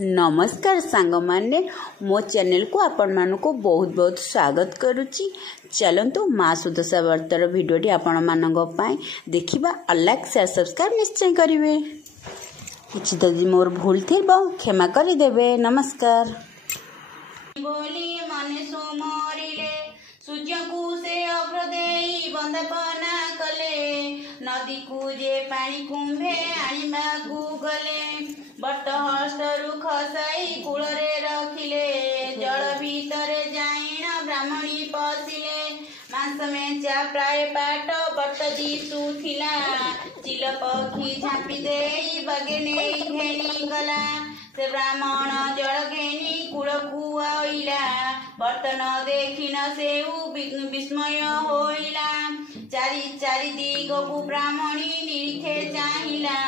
नमस्कार सांग माने मो चैनल को आपण मानको बहुत बहुत स्वागत करुच्ची। चलतु माँ सुदशा व्रतर भिडियोटी आपण मानक देखा लाइक शेयर सब्सक्राइब निश्चय करेंगे। किसी जदि मोर भूल थी क्षमा करदेवे। नमस्कार। बोली मन सोमरिले सूर्य को से अग्रदेई बंदपना कले नदी को जे पानी कुंभे आनिबा गले बट हस्तरु खसाई कूलरे रखिले जल भीतर जाइना ब्राह्मणी पशिले मांस मेचा प्राय पाट बट दिशुथिला चिल पक्षी झापी देई बगे नेई घेनी गला से ब्राह्मण जल घेनी कूल को आइला बर्तन देखिन सेउ विस्मय होइला चारि चारि दिग को ब्राह्मणी निरीखे चाहिला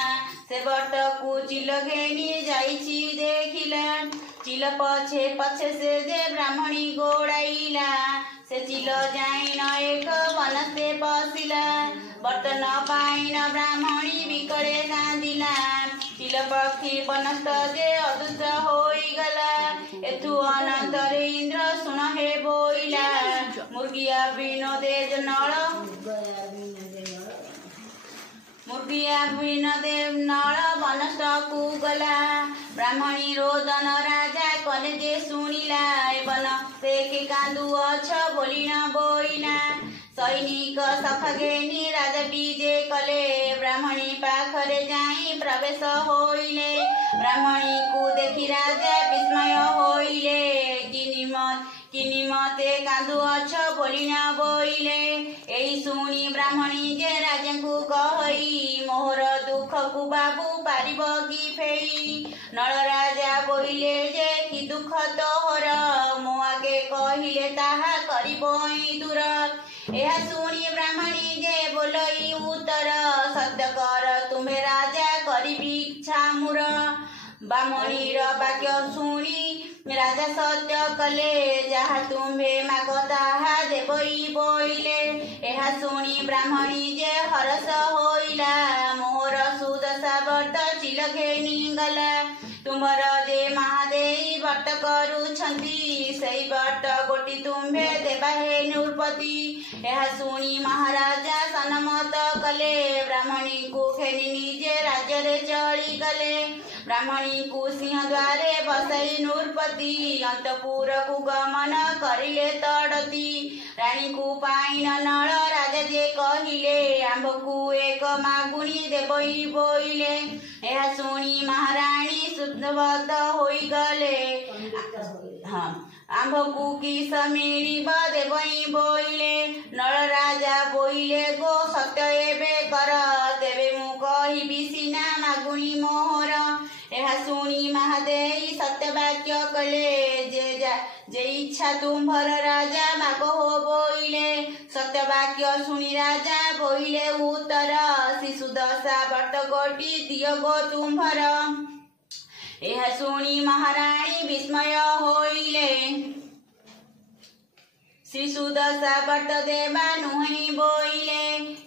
से बर्त को चिल घेनी जाइछि देखिला चिल पछे पछे से जे ब्राह्मणी गोड़ाइला से चिल जाइन एक वन से पशिला बर्तन पाइन ब्राह्मणी बिकड़े कांदिला चिल पक्षी बनस्त जे अदृश्य होइगला एथु अनंतरे इंद्र सुन हे बोइला मुर्गिया विनोदे नळ मुर्गिया विनोदेव नळ बनस्त को गला ब्राह्मणी रोदन राजा कले जे सुनिला बन से कांदु अछ बोलिना बोइना सैनिक सखा घेनी राजा विजय कले ब्राह्मणी पाखरे जाई प्रवेश होइले ब्राह्मणी को देखि राजा विस्मय होइले किनी मते कांदु अछ बोलिना बोइले एई सुनी ब्राह्मणी जे राजा को कहि मोहर दुख को बाबू पारिब कि फेई नळ राजा बोइले जे कि दुख तोहर मो आगे कहिले ताहा करिबई दूर यह सुनी ब्राह्मणी जे बोलई उत्तर सत्य कर तुम्हें राजा करी भिक्षा मुर ब्राह्मणीर वाक्य सुनी राजा सत्य कले जहा तुम्हें माग ताहा देबई बोइले यह सुनी ब्राह्मणी जे हरस होइला मोहर सुदशा व्रत चिल घेनी गला तुमर जे महादेई व्रत करुछंती सेई व्रत गोटी तुम्हे देबा हे नृपति यह सुनी महाराजा सनमत कले ब्राह्मणी को घेनी निजे राज्य रे चली गले ब्राह्मणी को सिंह द्वारे बसई नृपति अंतपुर को गमन करिले तड़ती रानी को पाइन नळ राजा जे कहिले आंब को एक मागुणी देबई बोइले यह सुनी महारानी शुद्धवत होई गले आंब को किस मिलिब देबई बोइले नळ राजा बोइले गो सत्य एबे कर तेबे मु कहिबि सिना मागुणी मोहर यह सुनी महादेई सत्य वाक्य कले जे इच्छा तुम्भर राजा माग हो बोइले सत्य वाक्य सुनी राजा बोइले उत्तर शिशुदशा व्रत गोटी दियो गो तुम्भर यह सुनी महारानी विस्मय होइले शिशुदशा व्रत देवा नुहनी बोइले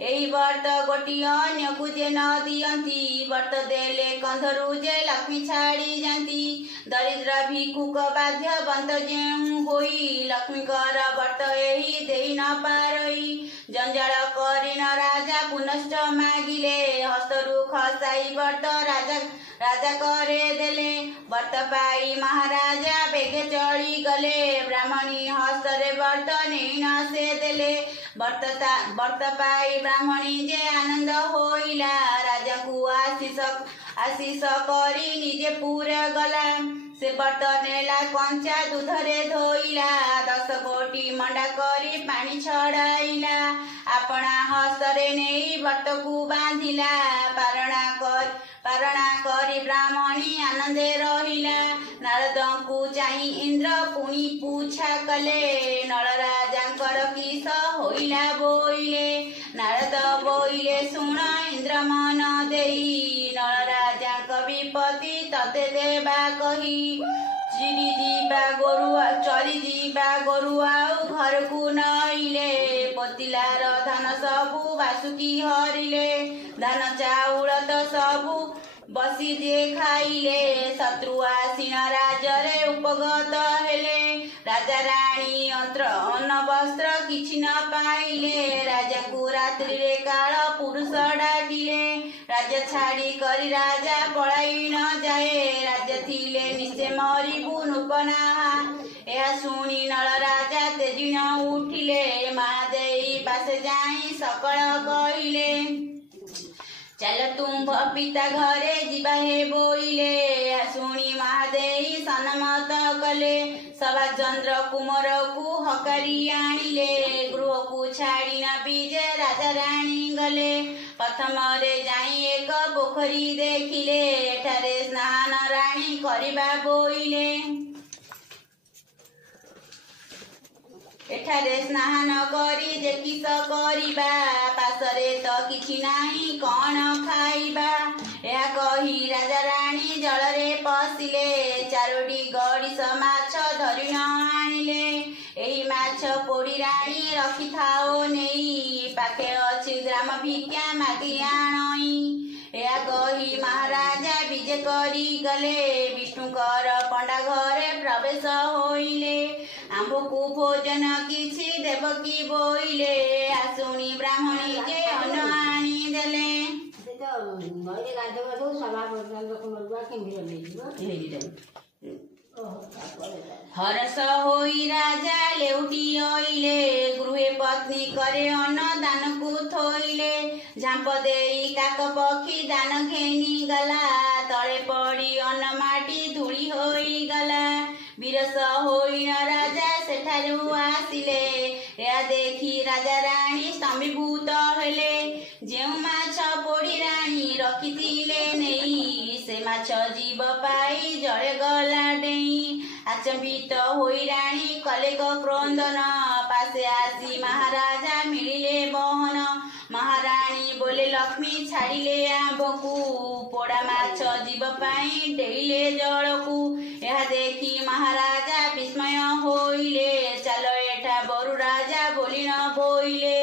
एही व्रत गोटी अन्य को जे न दियंती व्रत देले कंधरु जे लक्ष्मी छाड़ी जाती दरिद्र भिक्षुक बाध्य बंत जेउ होई लक्ष्मी कर व्रत एही देई न पारई जंजाल करिन राजा पुनश्च मागिले हस्तरु खसाई व्रत राजा करे देले व्रत पाई महाराजा बेगे चढ़ी गले ब्राह्मणी हस्तरे व्रत नहीं न से देले व्रत पाई ब्राह्मणी जे आनंद होइला राजा को आशीष करी निजे पूरा गला से व्रत नेला कंचा दूधरे धोइला 10 कोटी मंडा करी पानी छड़ाइला अपना हस्तरे नहीं व्रत को बांधिला पारणा करी ब्राह्मणी आनंदे रहिला नारद को चाही इंद्र पुणी पूछा कले नळ राजांकर किस होइला बोइले नारद बोइले सुण इंद्र मन देई नळ राजांक विपत्ति तते देबा कही चली जीवा गोरु आउ घर को नइले पतिलार धान सबु बासुकी हरिले धान चाउल त सबु बसी जे खाइले शत्रु आसीन राजरे उपगत हेले राजा राणी अंत्र अन्न वस्त्र किछि न पाइले राजा को रात्रि रे काल पुरुष डाकिले राज्य छाड़ी करी राजा पलाई न जाए राज्य थिले निश्चय मरिबु नूपनाहा यह शुणी नल राजा तेजी न उठिले महादेई पासे जाई सकल कहिले चल तुम पिता घरे जीवा हे बोइले शुणी महादेई सन्मत कले सभा चंद्र कुमार को हकारी आनिले गृह को छाड़ी न बीजे राजा राणी गले प्रथम रे जाई एक पोखरी देखिले एठारे स्नान राणी करिबा बोइले एठारे स्नान करी जे किस करिबा पासरे तो किछि नाही कौन खाइबा या कही राजा राणी जल रे पसिले चारोटी गड़िस माछ धरि न आनिले एही माछ पोड़ी राणी रखी थाओ नेई पाखे अछि ग्राम भिक्षा मागी आणई या कही महाराजा विजय करी गले विष्णुकर पंडा घरे प्रवेश होइले आंब को भोजन किछि देवकी बोइले आसुणी ब्राह्मणी जे अन्न आनी देले हरस होई राजा लेउटी ओइले गृहे पत्नी करे अन्न दान को थोइले झांप देई काक पक्षी दान घेनी गला तले पड़ी अन्न माटी धूली होई गला विरस होई न राजा सेठारु आसिले या देखी राजा राणी स्तंभीभूत हेले जेउ माछ पोड़ी राणी रखिथिले नेई से माछ जीव पाई जळे गला डेई आचंबित होई राणी कले क्रंदन पासे आसी महाराजा मिलिले बहन महाराणी बोले लक्ष्मी छाड़िले आंबकू पोड़ा माछ जीव पाई डेइले जलकू यह देखी महाराजा विस्मय होइले चल एठा बरु राजा बोली न बोइले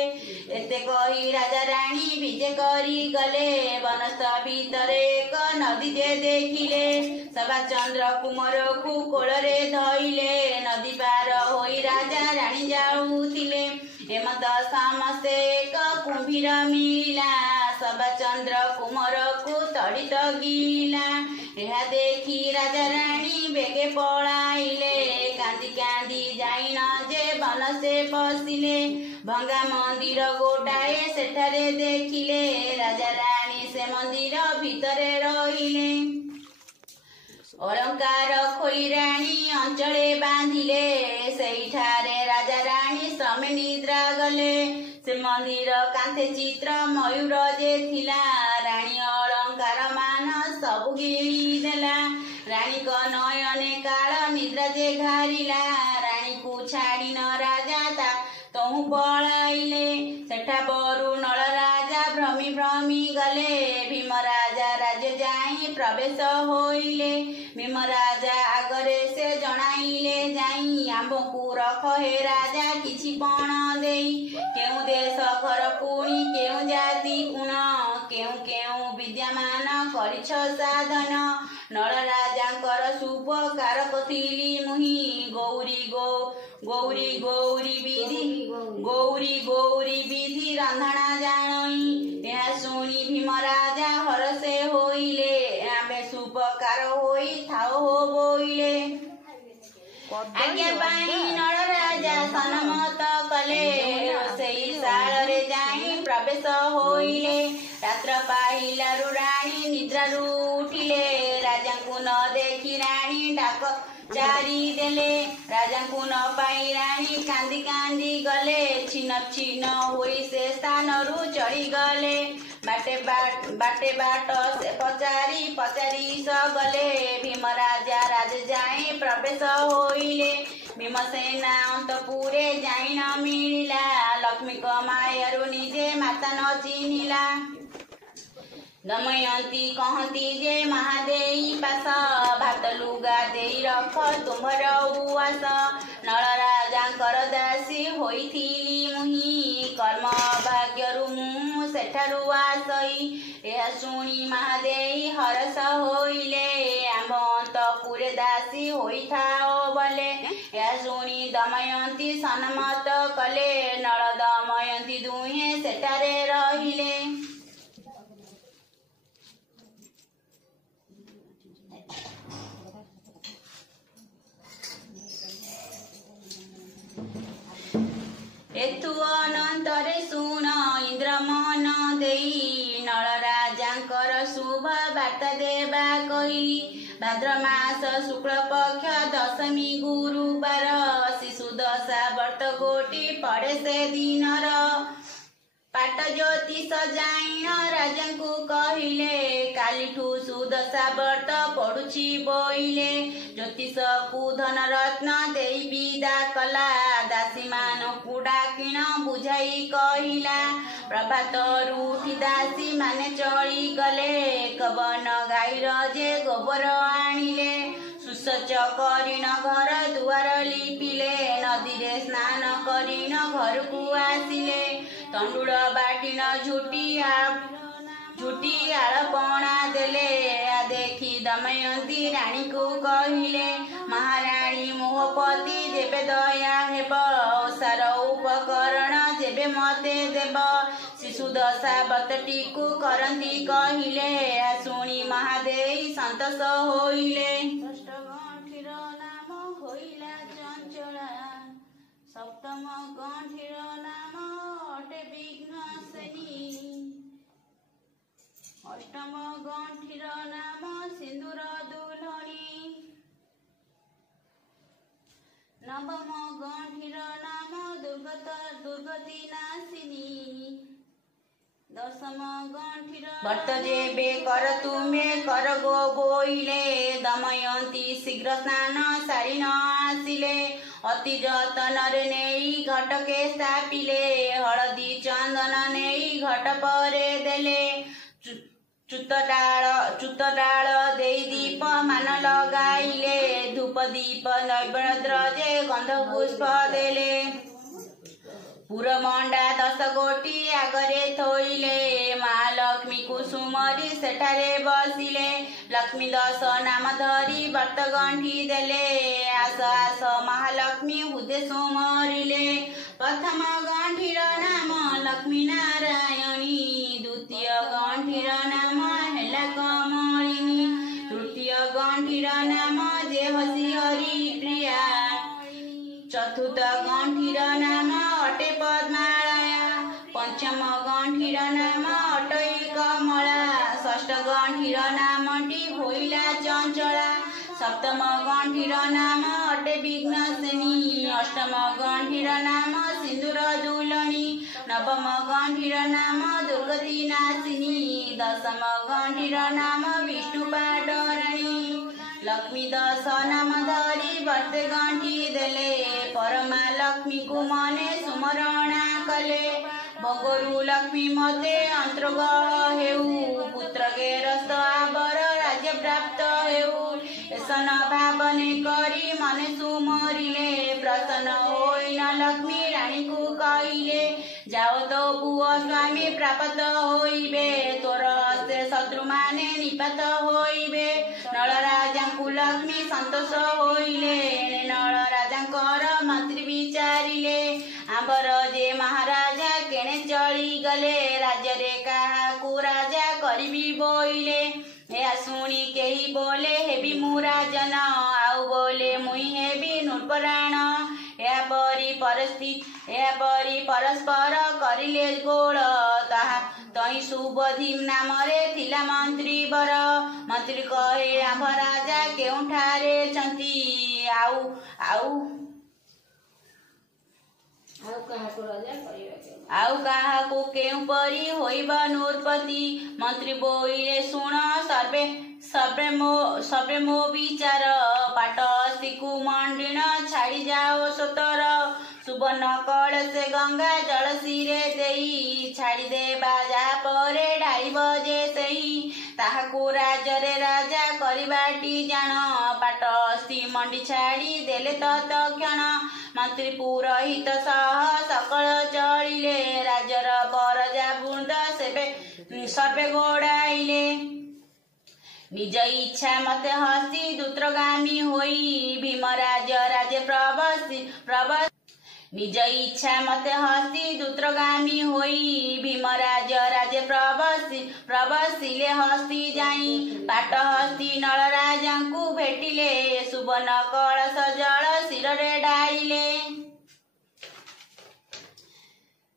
एते कही राजा राणी विजय करी गले वनस्थ भीतर एक नदी जे देखिले सभा चंद्र कुमार को कोଳରେ धइले नदी पार होई राजा राणी जाउथिले हेमंत समस्ते एक कुंभीर मिला सभा चंद्र कुमार को तड़ित गिला यह देखी राजा राणी बेगे पळाइले कांदी कांदी जाइन जे वन से पसिले भंगा मंदिर गोटाए सेठारे देखिले राजा राणी से मंदिर भितरे रहिले अलंकार खोली राणी अंचले बांधिले सेठारे राजा राणी श्रमे निद्रा गले से मंदिर कांथे चित्र मयूर जे थिला राणी अलंकार मान सबु गिरी देला रानी को नयने काल निद्रा जे घारिला रानी को छाड़ी न राजा ता तहु पळाइले सेठा बरु नल राजा भ्रमी भ्रमी गले भीम राजा राज्य जाई प्रवेश होइले भीम राजा आगरे से जणाइले जाई आंबो को रख हे राजा किछि पण देई केउ देश घर पुणी केउ जाति गुण केउ केउ विद्यमान करिछ साधन नल राजांकर शुभ कारक थिली मुहि गौरी गौरी विधि रंधना जानई यह शुणी भीम राजा हरसे होइले आमे सुपकार होई थाओ हो बोइले आज्ञा पाई नल राजा सन्मत कले रोषेई शाल रे जाई प्रवेश होइले रात्र पाइलारु राणी निद्रारु उठिले राजा को न देखी राणी डाक जारी देले राजा को न पाई राणी कांदी कांदी गले छिन्न छिन्न होई से स्थान रु चढ़ी गले बाटे बाट से पचारी स गले भीम राजा राज जाए प्रवेश होइले भीमसेना अंतपुरे जाई न मिलिला लक्ष्मी को मायरु निजे माता न चिन्हिला दमयंती कहती जे महादेई पास भात लुगा देई रख तुम्हर उवास नल राजांकर दासी होइथिली मुहि कर्म भाग्यरु मु सेठारु आसई यह शुणी महादेई हरस होइले आम्भ अंतपुरे दासी होइथाओ बले यह शुणी दमयंती सन्मत कले नल दमयंती दुहे सेठारे रहिले। एतु अनंतरे सुन इंद्र मन देई नल राजांकर शुभ बार्ता देबा कही भाद्र मास शुक्ल पक्ष दशमी गुरुवार शिशु दशा व्रत गोटी पड़े से दिनर पाट ज्योतिष जाइन राजांकु कहिले कालीठू सुदशा व्रत पड़ुछि बोइले ज्योतिष कु धन रत्न देई विदा कला दासी मानकु डाकिण बुझाई कहिला प्रभातरु उठी दासी माने चली गले कवन गाईर जे गोबर आनिले सुसज्ज करिन घर दुआर लिपिले नदीरे स्नान करिन घरकु आसिले तंडुल बाटिन झुटी आलपणा देले देखी दमयंती रानी को कहिले महाराणी मोहपति जेबे दया हेब ओसार उपकरण जेबे मते देब शिशु दशा व्रतटी को करंती कहिले शुणी महादेई संतोष होइले। षष्ठगंठीर नाम होइला चंचला सप्तम गंठीर नाम अटे विघ्नसेनी अष्टम गंठीर नाम सिंदूर दुल्हनी नवम गंठीर नाम दुर्गति नाशिनी दशम गंठीर व्रत जेबे कर तुमे कर गो बोइले दमयंती शीघ्र स्नान सारी न आसिले अति जतनरे नेई घटके स्थापिले हळदी चंदन नेई घट परे देले चुतडाळ देई दीप मान लगाइले धूप दीप नैवेद्य जे गंध पुष्प देले पुरमंडा 10 गोटी आगरे थोइले महालक्ष्मी कुसुमरी सेठारे बसिले लक्ष्मी 10 नाम धरी व्रत गंठी देले आस आस महालक्ष्मी हुदे सुमरिले प्रथम गंठीर नाम लक्ष्मी नारायणी द्वितीय गंठीर नाम हेला कमलिनी तृतीय गंठीर नाम देवसी हरि प्रिया चतुर्थ गंठीर नाम अटे पद्मालया पंचम गंठीर नाम अटई कमला षष्ठ गंठीर नामटी होइला चंचला सप्तम गंठीर नाम अटे विघ्नसेनी अष्टम गंठीर नाम सिंदूर दुलनी नवम गंठीर नाम दुर्गति नाशिनी दशम गंठीर नाम विष्णु पाटराणी लक्ष्मी 10 नाम धरी व्रत गंठी देले परमा लक्ष्मी को मने सुमरणा कले भोगरु लक्ष्मी मते अंतर्गत हेउ पुत्र गेरस्त आबर राज्य प्राप्त हेउ ऐसन भावने करी मने सुमरिले प्रसन्न होइन लक्ष्मी रानी को कहिले जाओ तो पुओ स्वामी प्राप्त होइबे तोर हस्ते शत्रु माने निपात होइबे नल राजांकु लक्ष्मी संतोष होइले नल राजांकर मंत्री विचारिले आंबर जे महाराजा केणे चली गले राज्य रे काहाकु राजा करिबी बोइले या शुणी केही बोले हेबी मु राजन आउ बोले मुई हेबी नूरपराण या परी परस्पर करिले गोल ताहा तही सुबोधी नाम रे थिला मंत्री बर मंत्री कहे आंभ राजा केउठारे चंती आउ काहाकु केउ परी होइब नूरपति मंत्री बोइले शुण सर्वे मो विचार पाट अस्तिकु मंडिन छाड़ी जाओ सोतर सुवर्ण कल से गंगा जल सिरे देई छाड़ी देबा जा परे ढाइब जे सेई ताहाकु राजरे राजा करिबाटी जान पाट अस्ति मंडी छाड़ी देले तत्क्षण मंत्री पुरोहित सह सकल चलिले राजर बरजा वृंद से सर्वे गोड़ाइले निज इच्छा मते हसी दूत्रगामी होई भीमराज राजे प्रवस निज इच्छा मते हसी दूत्रगामी होई भीमराज राजे प्रवसिले हस्ती जाई पाट हस्ती नल राजांकु भेटिले सुवर्ण कलश जल शिरे डाइले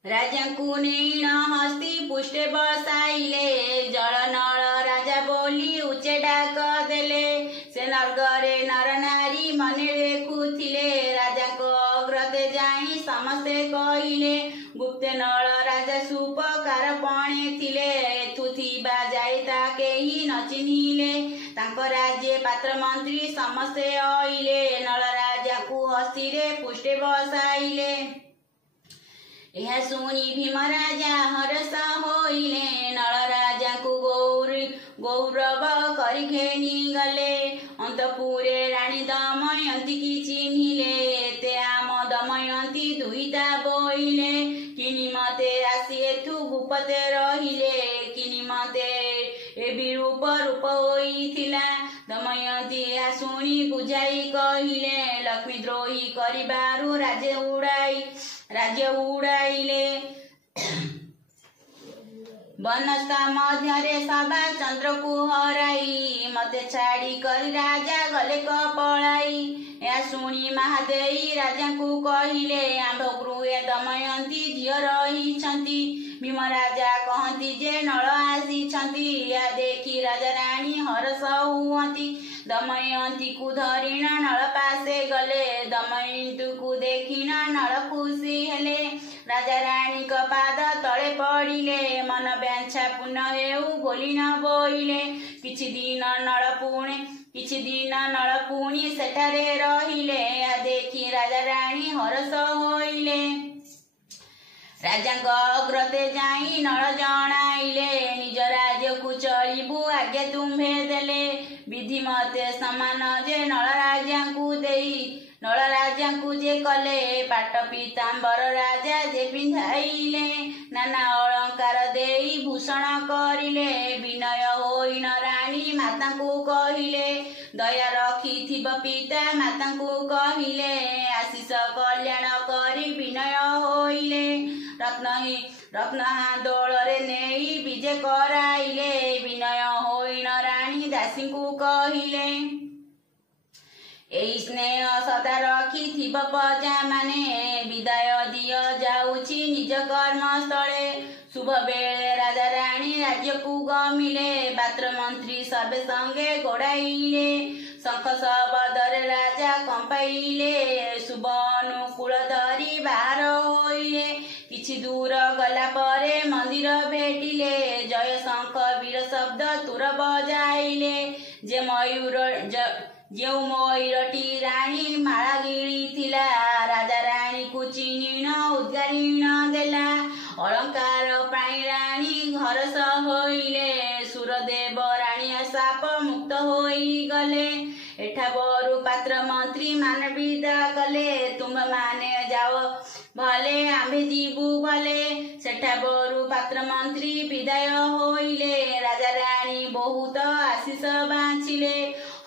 राजांकु नीण हस्ती पुष्टे बसाइले जल नल राजा बोली उच्चे डाक देले से नरगरे नर नारी मने देखुथिले राजाको अग्रते जाई समस्ते कहिले गुप्ते नल राजा सुपकार पणे थिले एथुथिबा जाई ताके ही न चिन्हिले तांको राज्य पात्र मंत्री समस्ते आइले नल राजाकु हस्तीरे पुष्टे बसाइले यह सुनी भीम राजा हरस होइले नल राजा को गौरव करी घेनी गले अंतपुरे रानी दमयंती की चिन्हिले ते आम दमयंती दुईता बोइले किनि मते आसी एथु गुपते रहिले किनि मते ए विरूप रूप होइथिला दमयंती सुनी बुझाई कहिले लक्ष्मी द्रोही करिबारु राज्य उड़ाइले बनस्ता मध्य सभा चंद्र को हराई मते छाड़ी कर राजा गले कपड़ाई या सुनी महादेवी राजा को कहिले आंभ गृहे दमयंती झियो रही भीम राजा कहती जे नल आसी या देखी राजा रानी हरस हुअती दमयंती को धरिण नल पासे गले दमयंती को देखिन नल खुशी हेले राजा रानी का पाद तले पड़िले मन बांछा पूर्ण हेउ बोली न बोइले किछि दिन नल पुणी सेठारे रहिले या देखी राजा रानी हरस होइले राजा अग्रते जाई नल जणाइले निज राज्य को चलिबु आज्ञा तुम्हे देले विधि मते समान जे नल राजा को जे कले पाट पीतांबर राजा जे पिंधाइले नाना अलंकार देई भूषण करिले विनय होइन रानी माता को कहिले दया रखिथिब पिता माता को कहिले आशीष कल्याण करी विनय होइले रत्न दौड़े नहीं विजय कराइले विनय होइन रानी दासी को कहिले एई स्नेह सदा रखी थिब प्रजा माने विदाय दिय जाउछि निज कर्मस्थले शुभ बेले राजा रानी राज्य को गमिले पात्र मंत्री सबे संगे गोड़ाइले शंख शब्दरे राजा कंपाइले शुभ अनुकूल धरी बाहर होइले किछि दूर गला परे मंदिर भेटिले जय शंख वीर शब्द तुर बजाइले जे जो मयूरटी रानी माला गिणी थिला राजा रानी को चिन्हिन उद्गारिण देला अलंकार प्राणी रानी हरस होइले सुरदेव रानी साप मुक्त होई गले एठा बरु पात्र मंत्री मान विदा कले तुम माने जाओ भले आम्भे जीवु भले सेठा बरु पात्र मंत्री विदाय होइले राजा रानी बहुत आशीष बाँचिले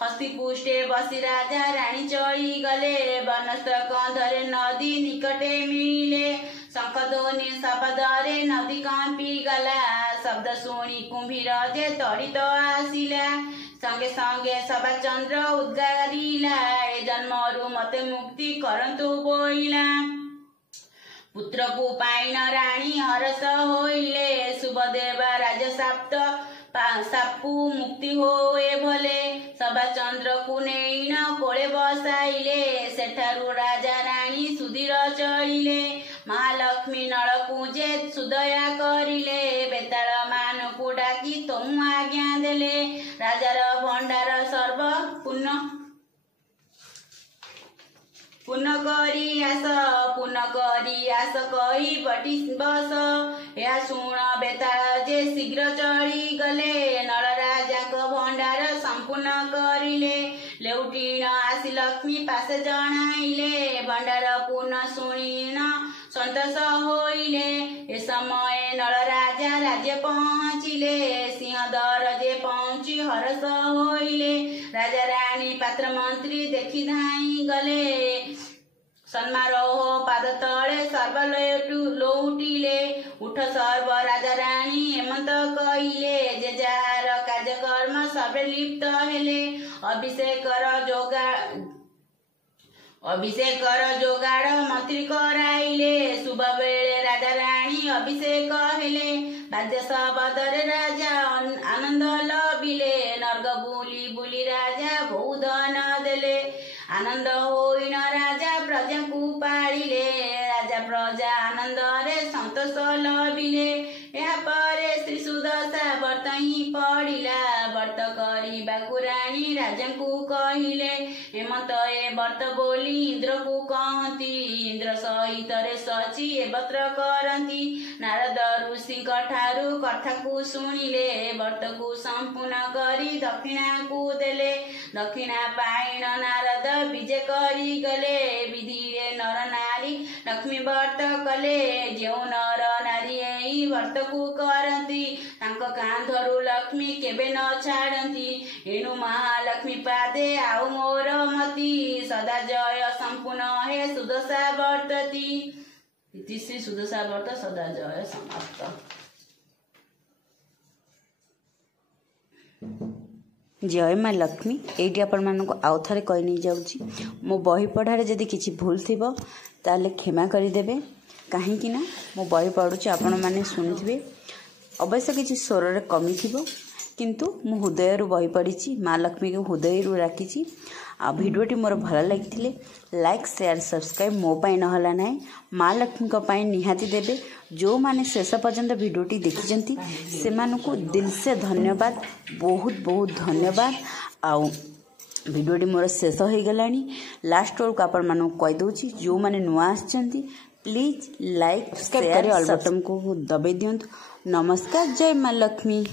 हस्ती पुष्टे बसी राजा रानी चढ़ी गले बनस्थ कंधरे नदी निकटे मिले शंख ध्वनि शब्दरे नदी कंपी गला शब्द शुणी कुंभीर जे त्वरित आसिला संगे संगे सभा चंद्र उद्गारिला ए जन्मरु मते मुक्ति करंतु बोइला पुत्र को पाइन रानी हरस होइले शुभदेवा राज साप्त सापु मुक्ति होए भले सभा चंद्र को नेइन कोले बसाइले सेठारु राजा रानी सुधीर चढ़िले महालक्ष्मी नल पूजे सुदया करिले बेताल मान को डाकी तुम आज्ञा देले राजार भंडार सर्व पुनः करी आस कही पटी बस या शुण बेताल जे शीघ्र चढ़ी गले नल राजा को भंडार संपूर्ण करिले लेउटीन आसी लक्ष्मी पासे जणाइले भंडार पुनः शुणीन संतोष होइले। ए समय नल राजा राज्य पहुँचिले, सिंहदर जे पहुँची हरस होइले। राजा रानी पात्र मंत्री देखि धाई गले, समारोह पाद तले सर्व लौटिले। उठ सर्व राजा रानी हेमंत कहिले, जे जार कार्यक्रम सब लिप्त हेले। अभिषेक जोगाड़ मंत्री कराइले, शुभ बेले राजा रानी अभिषेक हेले। बाद्य शब्दरे राजा आनंद लभिले, नर्ग बुली बुली राजा बहु धन देले। आनंद होइन राजा प्रजा को पालिले, राजा प्रजा आनंद रे संतोष लभिले। यहाँ परे श्री सुदशा व्रत ही पड़िला, व्रत करिबाकु रानी राजा को कहिले। हेमंत ए व्रत बोली इंद्र को कहती, इंद्र सहित रे सची ए व्रत करती। नारद ऋषि ठारू कथा को शुणिले, व्रत को संपूर्ण करी दक्षिणा को देले। दक्षिणा पाइन नारद विजय करी गले, विधि रे नर नारी लक्ष्मी व्रत कले। जो नर नारी एई व्रत को करती, तांको कांधरू लक्ष्मी केबे न छाड़ती। एनु महालक्ष्मी पादे आउ मोर मती, सदा जय संपूर्ण हे सुदशा व्रतती। इति श्री सुदशा व्रत सदा जय समाप्त। जय माँ लक्ष्मी। ये आपण मानक आउ थे कही नहीं जाऊँगी, मो बही पढ़ारे जदि किसी भूल थी ताले क्षमा करदेवे, कहीं ना मो बही पढ़ुची आपण मैंने शुणुवे। अवश्य किसी स्वर कमी थी, किंतु मु हृदय बही पढ़ी, माँ लक्ष्मी को हृदय राखी। आ भिडियोटी मोर भल लगी लाइक शेयर सब्सक्राइब मो पाई नहला ना, माँ लक्ष्मी निहाती देवे। जो माने शेष पर्यंत भिडियोटी देखी से दिल से धन्यवाद, बहुत बहुत धन्यवाद। आउ भिडियोटी मोर शेष हो गलानी, लास्ट बेलू आपण मानू कहीदे जो मैंने नुआ आछंती please like share all button को दबाई दियंतु। नमस्कार, जय माँ लक्ष्मी।